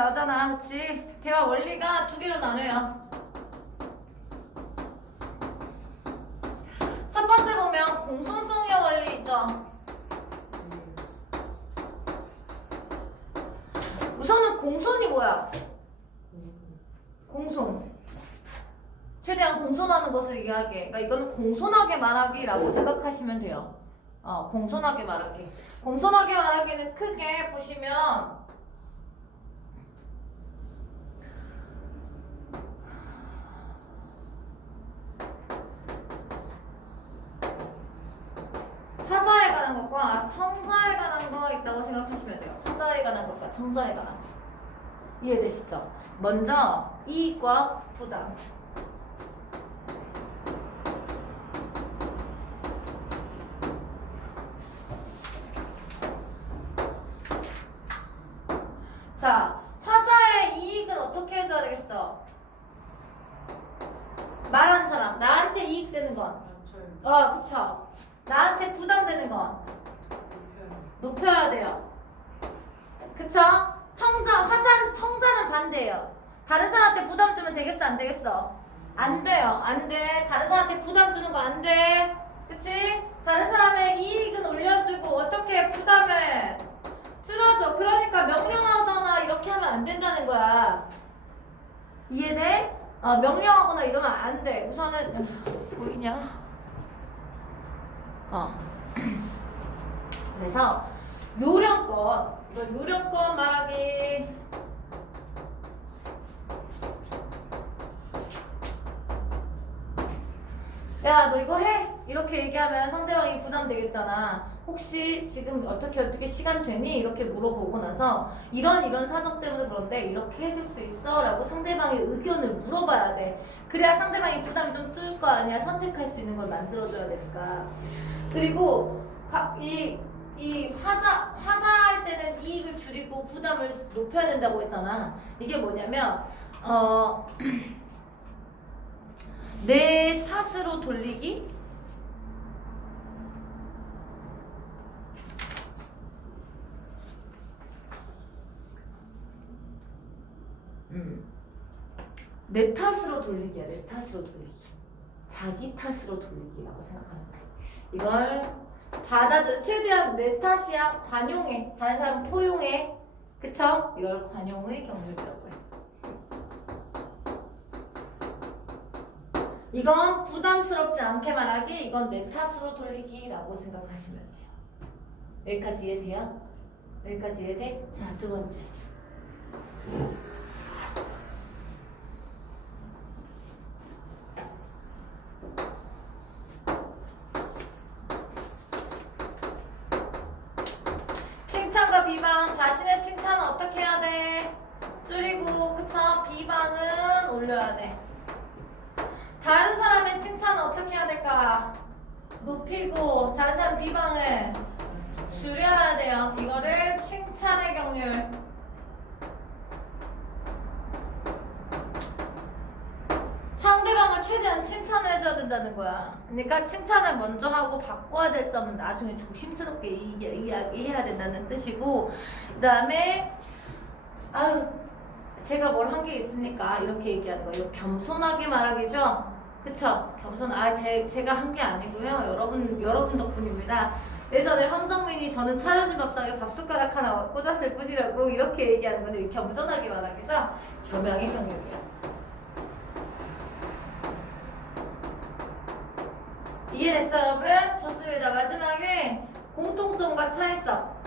나오잖아. 그치? 대화 원리가 두 개로 나뉘어요. 첫 번째 보면 공손성의 원리 있죠? 우선은 공손이 뭐야? 공손. 최대한 공손하는 것을 얘기하게. 그러니까 이거는 공손하게 말하기라고 생각하시면 돼요. 공손하게 말하기. 공손하게 말하기는 크게 보시면 화자에 관한 것과 청자에 관한 거 있다고 생각하시면 돼요. 화자에 관한 것과 청자에 관한 거. 이해되시죠? 먼저 이익과 부담. 자, 화자의 이익은 어떻게 해줘야 되겠어? 말하는 사람, 나한테 이익되는 건, 그쵸. 나한테 부담되는 건 높여야 돼요. 그쵸? 청자는 반대예요. 다른 사람한테 부담 주면 되겠어, 안 되겠어? 안 돼요, 안 돼. 다른 사람한테 부담 주는 거 안 돼. 그치? 다른 사람의 이익은 올려주고 어떻게 부담을 줄여줘. 그러니까 명령하거나 이렇게 하면 안 된다는 거야. 이해돼? 명령하거나 이러면 안 돼. 우선은 보이냐? 그래서 요령껏, 이거 요령껏 말하기. 야, 너 이거 해? 이렇게 얘기하면 상대방이 부담되겠잖아. 혹시 지금 어떻게 시간 되니? 이렇게 물어보고 나서 이런 사정 때문에 그런데 이렇게 해줄 수 있어? 라고 상대방의 의견을 물어봐야 돼. 그래야 상대방이 부담이 좀 줄 거 아니야. 선택할 수 있는 걸 만들어줘야 되니까. 그리고 이 화자할 때는 이익을 줄이고 부담을 높여야 된다고 했잖아. 이게 뭐냐면 내 탓으로 돌리기. 내 탓으로 돌리기야. 내 탓으로 돌리기. 자기 탓으로 돌리기라고 생각하면 돼. 이걸 받아들여. 최대한 내 탓이야. 관용해. 다른 사람 포용해. 그쵸? 이걸 관용의 경륜이라고 해. 이건 부담스럽지 않게 말하기. 이건 내 탓으로 돌리기라고 생각하시면 돼요. 여기까지 이해돼요? 여기까지 이해돼? 자, 두 번째. 칭찬과 비방. 자신의 칭찬은 어떻게 해야 돼? 줄이고, 그쵸? 비방은 올려야 돼. 다른 사람의 칭찬은 어떻게 해야 될까? 높이고, 다른 사람 비방을 줄여야 돼요. 이거를 칭찬의 경률. 상대방을 최대한 칭찬을 해줘야 된다는 거야. 그러니까 칭찬을 먼저 하고 바꿔야 될 점은 나중에 조심스럽게 이야기해야 된다는 뜻이고, 그 다음에 제가 뭘 한 게 있으니까 이렇게 얘기하는 거예요. 이거 겸손하게 말하기죠. 그쵸? 제가 한 게 아니고요. 여러분 덕분입니다. 예전에 황정민이 저는 차려진 밥상에 밥숟가락 하나 꽂았을 뿐이라고 이렇게 얘기하는 건데 겸손하게 말하기죠. 겸양의 경륜이에요. 이해됐어 여러분? 좋습니다. 마지막에 공통점과 차이점.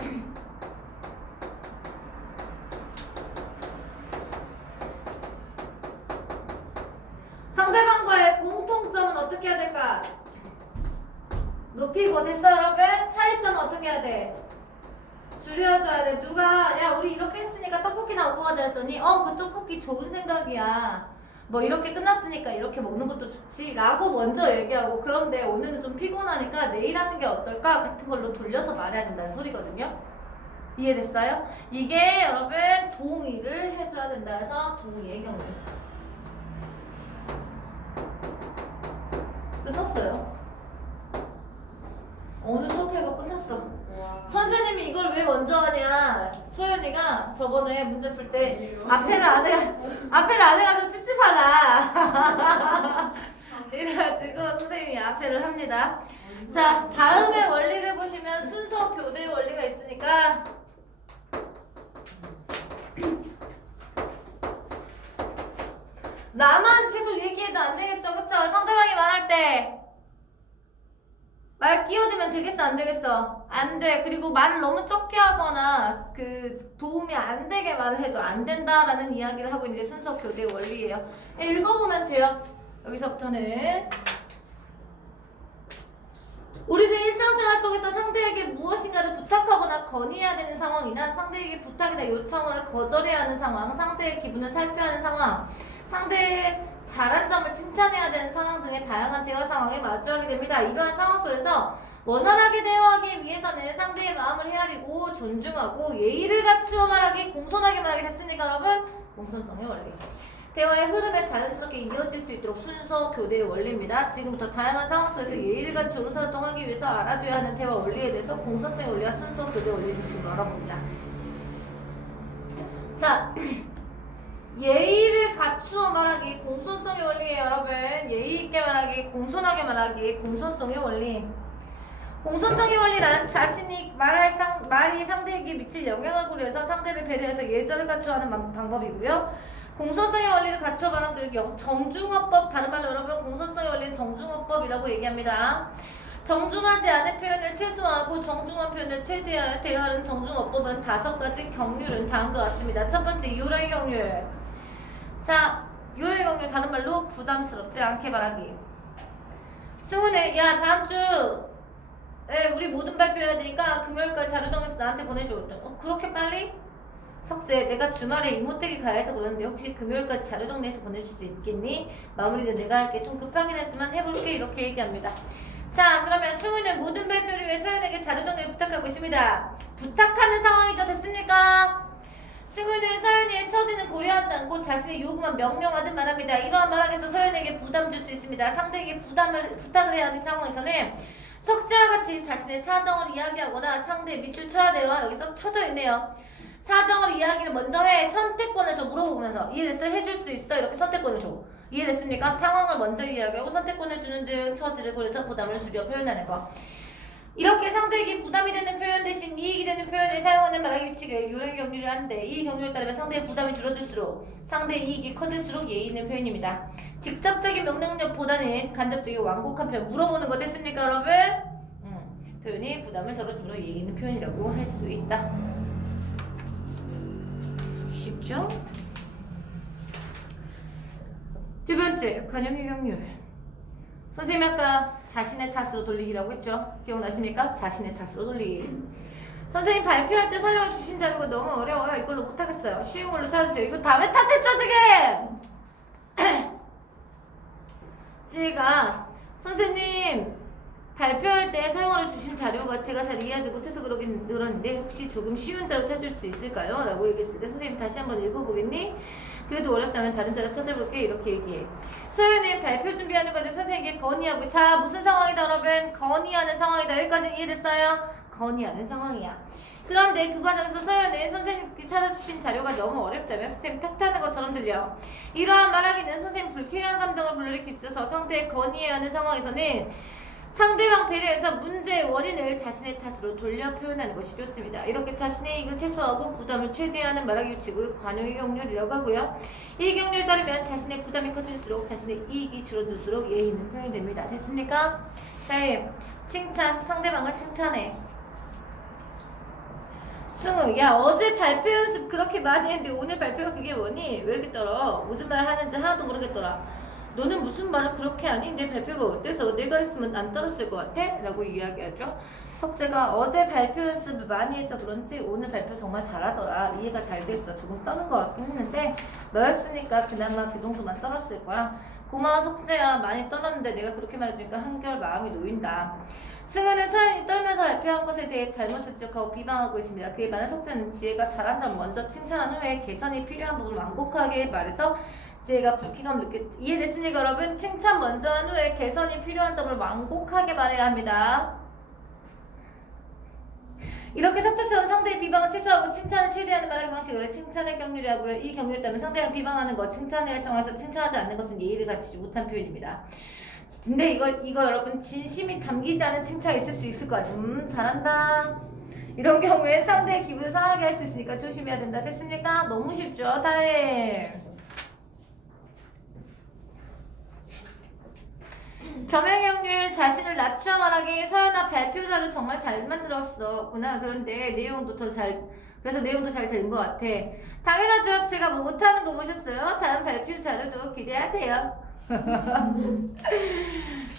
상대방과의 공통점은 어떻게 해야 될까? 높이고. 됐어 여러분? 차이점은 어떻게 해야 돼? 줄여줘야 돼. 누가 야 우리 이렇게 했으니까 떡볶이나 먹고 가자 했더니 그 떡볶이 좋은 생각이야. 뭐 이렇게 끝났으니까 이렇게 먹는 것도 좋지 라고 먼저 얘기하고, 그런데 오늘은 좀 피곤하니까 내일 하는 게 어떨까 같은 걸로 돌려서 말해야 된다는 소리거든요. 이해됐어요? 이게 여러분 동의를 해줘야 된다 해서 동의의 경우. 끝났어요. 오늘 수업회가 끝났어. 선생님이 이걸 왜 먼저 하냐? 소연이가 저번에 문제 풀 때 앞에를 안 해가지고 찝찝하다. 이래가지고 선생님이 앞에를 합니다. 자, 다음의 원리를 보시면 순서 교대 원리가 있으니까 나만 계속 얘기해도 안 되겠죠, 그쵸? 상대방이 말할 때 말 끼어들면 되겠어, 안 되겠어? 안 돼. 그리고 말을 너무 적게 하거나 그 도움이 안 되게 말을 해도 안 된다라는 이야기를 하고 있는 게 순서 교대 원리예요. 읽어보면 돼요. 여기서부터는 우리는 일상생활 속에서 상대에게 무엇인가를 부탁하거나 건의해야 되는 상황이나 상대에게 부탁이나 요청을 거절해야 하는 상황, 상대의 기분을 살펴야 하는 상황, 상대의 잘한 점을 칭찬해야 되는 상황 등의 다양한 대화 상황에 마주하게 됩니다. 이러한 상황 속에서 원활하게 대화하기 위해서는 상대의 마음을 헤아리고 존중하고 예의를 갖추어 말하기, 공손하게 말하기 됐습니까, 여러분? 공손성의 원리. 대화의 흐름에 자연스럽게 이어질 수 있도록 순서 교대의 원리입니다. 지금부터 다양한 상황 속에서 예의를 갖추어 의사소통하기 위해서 알아둬야 하는 대화 원리에 대해서 공손성의 원리와 순서 교대 원리 중심으로 알아봅니다. 자, 예의를 갖추어 말하기, 공손성의 원리예요, 여러분. 예의 있게 말하기, 공손하게 말하기, 공손성의 원리. 공손성의 원리란 자신이 말이 상대에게 미칠 영향을 고려해서 상대를 배려해서 예절을 갖추어 하는 방법이고요. 공손성의 원리를 갖추어 말하는 정중어법, 다른 말로 여러분 공손성의 원리는 정중어법이라고 얘기합니다. 정중하지 않은 표현을 최소화하고 정중한 표현을 최대한 대하는 정중어법은 5가지 경률은 다음과 같습니다. 첫 번째, 요령의 경률. 자, 요령의 경률, 다른 말로 부담스럽지 않게 말하기. 승훈이, 야, 다음 주에 우리 모든 발표해야 되니까 금요일까지 자료 정리해서 나한테 보내줘. 그렇게 빨리? 석재, 내가 주말에 이모댁에 가야 해서 그러는데 혹시 금요일까지 자료 정리해서 보내줄 수 있겠니? 마무리는 내가 할게. 좀 급하긴 했지만 해볼게. 이렇게 얘기합니다. 자, 그러면 승우는 모든 발표를 위해 서연에게 자료 정리를 부탁하고 있습니다. 부탁하는 상황이죠. 됐습니까? 승우는 서연이의 처지는 고려하지 않고 자신의 요구만 명령하듯 말합니다. 이러한 말하기에서 서연에게 부담 줄 수 있습니다. 상대에게 부탁을 해야 하는 상황에서는 석재와 같이 자신의 사정을 이야기하거나 상대의 밑줄 쳐야 돼요. 여기서 쳐져 있네요. 사정을 이야기를 먼저 해. 선택권을 줘. 물어보면서 이해됐어? 해줄 수 있어? 이렇게 선택권을 줘. 이해됐습니까? 상황을 먼저 이야기하고 선택권을 주는 등 처지를 고려해서 부담을 줄여 표현하는 거. 이렇게 상대에게 부담이 되는 표현 대신 이익이 되는 표현을 사용하는 말하기 규칙을 요령 경률을 하는데, 이 경률에 따르면 상대의 부담이 줄어들수록 상대의 이익이 커질수록 예의 있는 표현입니다. 직접적인 명령력보다는 간접적인 완곡한 표현. 물어보는 거 됐습니까, 여러분? 표현이 부담을 덜어주므로 예의 있는 표현이라고 할 수 있다. 쉽죠? 두 번째, 관용의 경률. 선생님이 아까 자신의 탓으로 돌리기라고 했죠? 기억나십니까? 자신의 탓으로 돌리기. 선생님 발표할 때 설명을 주신 자료가 너무 어려워요. 이걸로 못하겠어요. 쉬운 걸로 찾아주세요. 이거 다 왜 탓했죠, 지금? 제가 선생님 발표할 때 사용하러 주신 자료가 제가 잘 이해하지 못해서 그러는데 혹시 조금 쉬운 자료 찾을 수 있을까요? 라고 얘기했을 때 선생님 다시 한번 읽어보겠니? 그래도 어렵다면 다른 자료 찾아볼게. 이렇게 얘기해. 서연이 발표 준비하는 과정 선생님에게 건의하고, 자, 무슨 상황이다, 여러분? 건의하는 상황이다. 여기까지 이해됐어요? 건의하는 상황이야. 그런데 그 과정에서 서연은 선생님께 찾아주신 자료가 너무 어렵다면 선생님 탓하는 것처럼 들려. 이러한 말하기는 선생님 불쾌한 감정을 불러일으킬 수 있어서 상대에 건의해야 하는 상황에서는 상대방 배려해서 문제의 원인을 자신의 탓으로 돌려 표현하는 것이 좋습니다. 이렇게 자신의 이익을 최소화하고 부담을 최대화하는 말하기 규칙을 관용의 경률이라고 하고요. 이 경률에 따르면 자신의 부담이 커질수록 자신의 이익이 줄어들수록 예의 있는 표현이 됩니다. 됐습니까? 다음, 칭찬. 상대방을 칭찬해. 승우, 야, 어제 발표 연습 그렇게 많이 했는데 오늘 발표가 그게 뭐니? 왜 이렇게 떨어? 무슨 말 하는지 하나도 모르겠더라. 너는 무슨 말을 그렇게 하니? 내 발표가 어때서? 내가 했으면 안 떨었을 것 같아? 라고 이야기하죠. 석재가 어제 발표 연습을 많이 해서 그런지 오늘 발표 정말 잘하더라. 이해가 잘 됐어. 조금 떠는 것 같긴 했는데 너였으니까 그나마 그 정도만 떨었을 거야. 고마워 석재야. 많이 떨었는데 내가 그렇게 말해주니까 한결 마음이 놓인다. 승우는 서연이 떨면서 발표한 것에 대해 잘못을 지적하고 비방하고 있습니다. 그에 반해 석재는 지혜가 잘한 점 먼저 칭찬한 후에 개선이 필요한 부분을 완곡하게 말해서 지혜가 불쾌감을 이해됐습니까, 여러분? 칭찬 먼저 한 후에 개선이 필요한 점을 완곡하게 말해야 합니다. 이렇게 석자처럼 상대의 비방을 취소하고 칭찬을 최대하는 말하기 방식을 칭찬의 격률이라고요. 이 격률 때문에 상대를 비방하는 것, 칭찬의 상황에서 칭찬하지 않는 것은 예의를 갖추지 못한 표현입니다. 근데 이거 여러분 진심이 담기지 않은 칭찬이 있을 수 있을 거 아니에요. 잘한다. 이런 경우엔 상대의 기분을 상하게 할 수 있으니까 조심해야 된다. 됐습니까? 너무 쉽죠? 다행. 겸행형률 자신을 낮추어 말하기. 서연아 발표자를 정말 잘 만들었었구나. 그런데 내용도 그래서 내용도 잘 된 것 같아. 당연하죠. 제가 뭐 못하는 거 보셨어요? 다음 발표 자료도 기대하세요.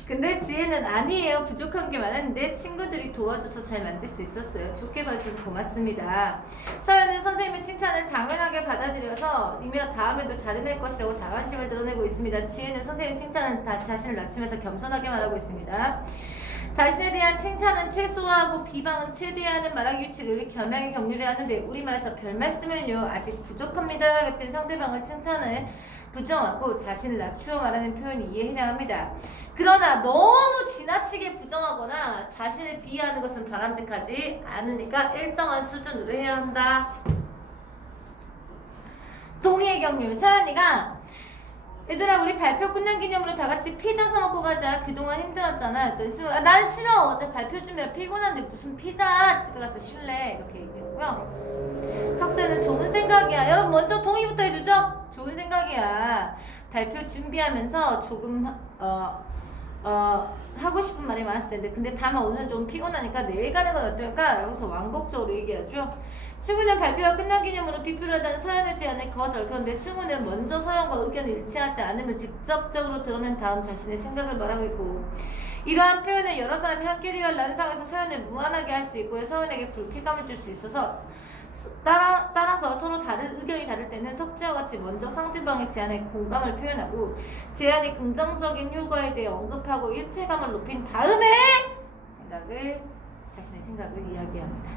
근데 지혜는 아니에요. 부족한 게 많았는데 친구들이 도와줘서 잘 만들 수 있었어요. 좋게 봐주셔서 고맙습니다. 서연은 선생님의 칭찬을 당연하게 받아들여서 이며 다음에도 잘해낼 것이라고 자관심을 드러내고 있습니다. 지혜는 선생님 칭찬을 자신을 낮추면서 겸손하게 말하고 있습니다. 자신에 대한 칭찬은 최소화하고 비방은 최대화하는 말하기 규칙을 겸양히 격률해야 하는데 우리말에서 별 말씀을요 아직 부족합니다 같은 상대방을 칭찬을 부정하고 자신을 낮추어 말하는 표현이 이해해야 합니다. 그러나 너무 지나치게 부정하거나 자신을 비하하는 것은 바람직하지 않으니까 일정한 수준으로 해야 한다. 동의의 격률. 서연이가 얘들아 우리 발표 끝난 기념으로 다 같이 피자 사 먹고 가자. 그동안 힘들었잖아. 난 싫어. 어제 발표 준비라 피곤한데 무슨 피자. 집에 가서 쉴래. 이렇게 얘기했고요. 석재는 좋은 생각이야. 여러분 먼저 동의부터 해주죠. 좋은 생각이야. 발표 준비하면서 조금 하고 싶은 말이 많았을 텐데 근데 다만 오늘 좀 피곤하니까 내일 가는 건 어떨까? 라고서 완곡적으로 얘기하죠. 승우는 발표가 끝난 기념으로 뒷표를 하자는 서연의 제안을 거절. 그런데 승우는 먼저 서연과 의견이 일치하지 않음을 직접적으로 드러낸 다음 자신의 생각을 말하고 있고 이러한 표현은 여러 사람이 함께 대화를 나눈 상황에서 서연을 무한하게 할 수 있고 서연에게 불쾌감을 줄 수 있어서 따라서 서로 다른 의견이 다를 때는 석재와 같이 먼저 상대방의 제안에 공감을 표현하고 제안이 긍정적인 효과에 대해 언급하고 일체감을 높인 다음에 자신의 생각을 이야기합니다.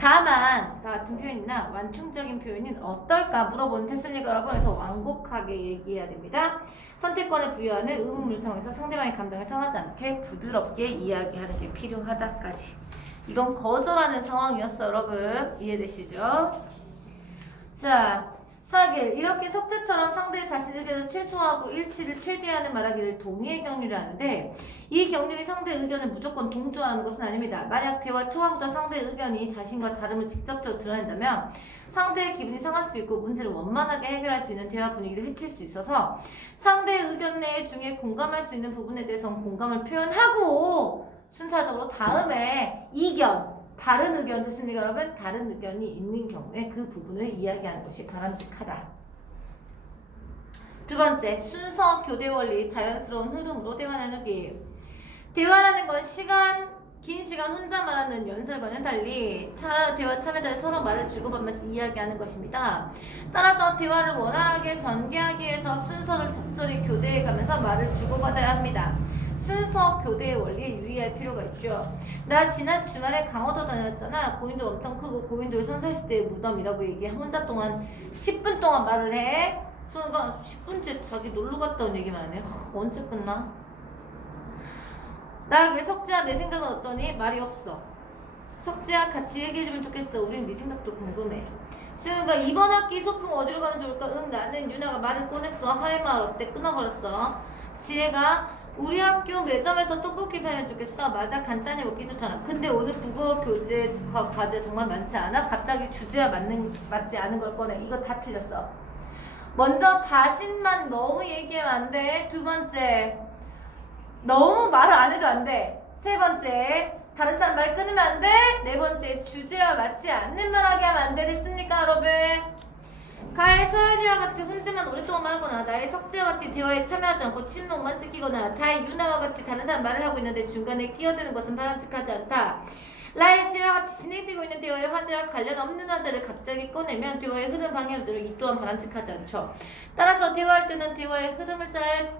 다만 같은 표현이나 완충적인 표현은 어떨까 물어보는 테스트니까 여러분 그래서 완곡하게 얘기해야 됩니다. 선택권을 부여하는 의문물 상황에서 상대방의 감정에 상하지 않게 부드럽게 이야기하는 게 필요하다까지. 이건 거절하는 상황이었어 여러분. 이해되시죠? 자, 사길. 이렇게 석재처럼 상대 자신의 의견을 최소화하고 일치를 최대화하는 말하기를 동의의 격률이 하는데 이 격률이 상대의 의견을 무조건 동조하는 것은 아닙니다. 만약 대화 초반부터 상대의 의견이 자신과 다름을 직접적으로 드러낸다면 상대의 기분이 상할 수도 있고 문제를 원만하게 해결할 수 있는 대화 분위기를 해칠 수 있어서 상대의 의견 내에 중에 공감할 수 있는 부분에 대해서는 공감을 표현하고 순차적으로 다음에 다른 의견 됐습니까 여러분? 다른 의견이 있는 경우에 그 부분을 이야기하는 것이 바람직하다. 두 번째, 순서 교대 원리, 자연스러운 흐름으로 대화 나누기. 대화라는 건 긴 시간 혼자 말하는 연설과는 달리 대화 참여자에 서로 말을 주고받으면서 이야기하는 것입니다. 따라서 대화를 원활하게 전개하기 위해서 순서를 적절히 교대해가면서 말을 주고받아야 합니다. 순서 교대의 원리에 유의할 필요가 있죠. 나 지난 주말에 강화도 다녔잖아. 고인돌 엄청 크고 고인돌 선사시대의 무덤이라고 얘기해. 혼자 동안 10분 동안 말을 해. 순간 10분째 자기 놀러 갔다 온 얘기만 하네. 언제 끝나? 나 왜 석재야 내 생각은 어떠니? 말이 없어. 석재야 같이 얘기해주면 좋겠어. 우린 네 생각도 궁금해. 승우가 이번 학기 소풍 어디로 가면 좋을까? 응 나는 유나가 말을 꺼냈어. 하회마을 어때? 끊어버렸어. 지혜가 우리 학교 매점에서 떡볶이 팔면 좋겠어. 맞아 간단히 먹기 좋잖아. 근데 오늘 국어 교재 과제 정말 많지 않아? 갑자기 주제와 맞지 않은 걸 꺼내. 이거 다 틀렸어. 먼저 자신만 너무 얘기하면 안 돼. 두 번째 너무 말을 안 해도 안 돼. 세 번째 다른 사람 말 끊으면 안 돼. 네 번째 주제와 맞지 않는 말 하게 하면 안 돼. 됐습니까 여러분? 가의 서연이와 같이 혼자만 오랫동안 말하거나 나의 석재와 같이 대화에 참여하지 않고 침묵만 지키거나 다의 유나와 같이 다른 사람 말을 하고 있는데 중간에 끼어드는 것은 바람직하지 않다. 나의 지혜와 같이 진행되고 있는 대화의 화제와 관련 없는 화제를 갑자기 꺼내면 대화의 흐름 방해되도록 이 또한 바람직하지 않죠. 따라서 대화할 때는 대화의 흐름을 잘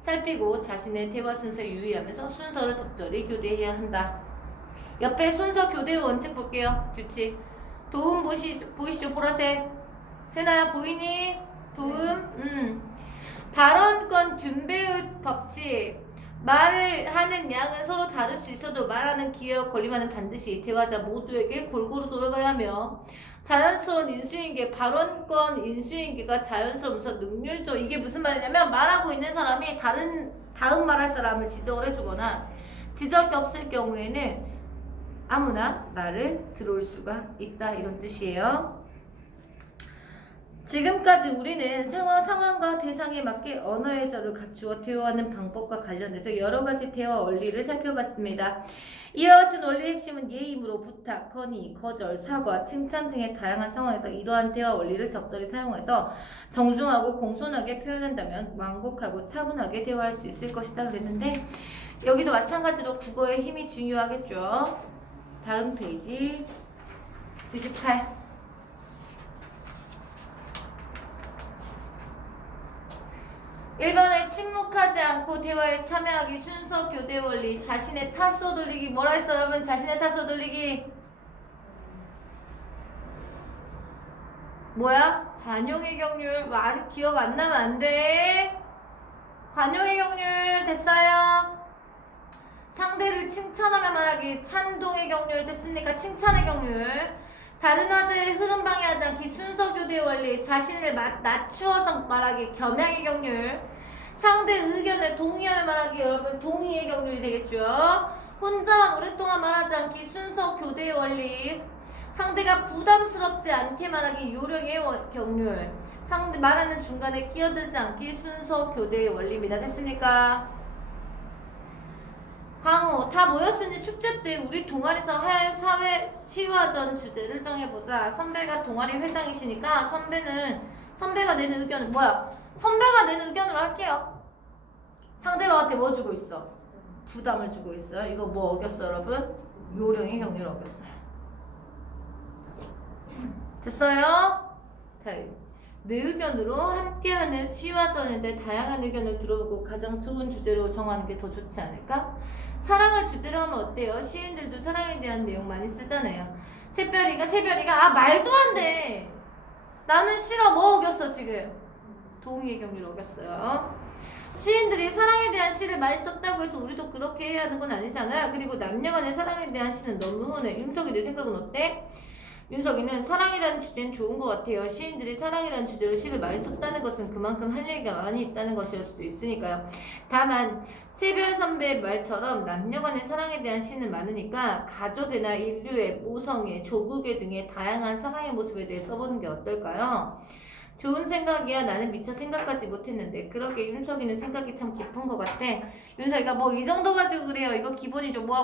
살피고 자신의 대화 순서에 유의하면서 순서를 적절히 교대해야 한다. 옆에 순서 교대 원칙 볼게요. 규칙. 도움 보이시죠? 보라색. 세나야 보이니? 도움? 발언권 균배의 법칙. 말을 하는 양은 서로 다를 수 있어도 말하는 기회와 권리만은 반드시 대화자 모두에게 골고루 돌아가야 하며 자연스러운 인수인계, 발언권 인수인계가 자연스러우면서 능률적 이게 무슨 말이냐면 말하고 있는 사람이 다음 말할 사람을 지적을 해주거나 지적이 없을 경우에는 아무나 말을 들어올 수가 있다 이런 뜻이에요. 지금까지 우리는 상황과 대상에 맞게 언어의 저를 갖추어 대화하는 방법과 관련해서 여러 가지 대화 원리를 살펴봤습니다. 이와 같은 원리의 핵심은 예의므로 부탁, 건의, 거절, 사과, 칭찬 등의 다양한 상황에서 이러한 대화 원리를 적절히 사용해서 정중하고 공손하게 표현한다면 완곡하고 차분하게 대화할 수 있을 것이다 그랬는데 여기도 마찬가지로 국어의 힘이 중요하겠죠. 다음 페이지 98 1번에 침묵하지 않고 대화에 참여하기 순서 교대 원리 자신의 탓 써돌리기 뭐라 했어요 여러분 자신의 탓 써돌리기 뭐야? 관용의 경률 아직 기억 안 나면 안 돼. 관용의 경률 됐어요? 상대를 칭찬하며 말하기 찬동의 경률 됐습니까? 칭찬의 경률 다른 화제의 흐름 방해하지 않기 순서 교대 원리 자신을 낮추어서 말하기 겸양의 경률 상대 의견에 동의하며 말하기 여러분 동의의 경률이 되겠죠. 혼자만 오랫동안 말하지 않기 순서 교대 원리 상대가 부담스럽지 않게 말하기 요령의 경률 상대 말하는 중간에 끼어들지 않기 순서 교대의 원리입니다. 됐습니까? 강호 다 모였으니 축제 때 우리 동아리에서 할 사회 시화전 주제를 정해보자. 선배가 동아리 회장이시니까 선배가 내는 의견은 뭐야? 선배가 내는 의견으로 할게요. 상대방한테 뭐 주고 있어? 부담을 주고 있어요. 이거 뭐 어겼어 여러분? 요령의 경륜을 어겼어요. 됐어요? 내 의견으로 함께하는 시화전인데 다양한 의견을 들어보고 가장 좋은 주제로 정하는 게 더 좋지 않을까? 사랑을 주제로 하면 어때요? 시인들도 사랑에 대한 내용 많이 쓰잖아요. 새별이가 말도 안 돼. 나는 싫어. 뭐 어겼어 지금? 동의의 경륜을 어겼어요. 시인들이 사랑에 대한 시를 많이 썼다고 해서 우리도 그렇게 해야 하는 건 아니잖아요. 그리고 남녀간의 사랑에 대한 시는 너무 흔해. 윤석이 내 생각은 어때? 윤석이는 사랑이라는 주제는 좋은 것 같아요. 시인들이 사랑이라는 주제로 시를 많이 썼다는 것은 그만큼 할 얘기가 많이 있다는 것일 수도 있으니까요. 다만 새별 선배의 말처럼 남녀간의 사랑에 대한 시는 많으니까 가족이나 인류의, 모성애, 조국애 등의 다양한 사랑의 모습에 대해 써보는 게 어떨까요? 좋은 생각이야. 나는 미처 생각하지 못했는데 그렇게 윤석이는 생각이 참 깊은 것 같아. 윤석이가 뭐 이 정도 가지고 그래요. 이거 기본이죠. 뭐하고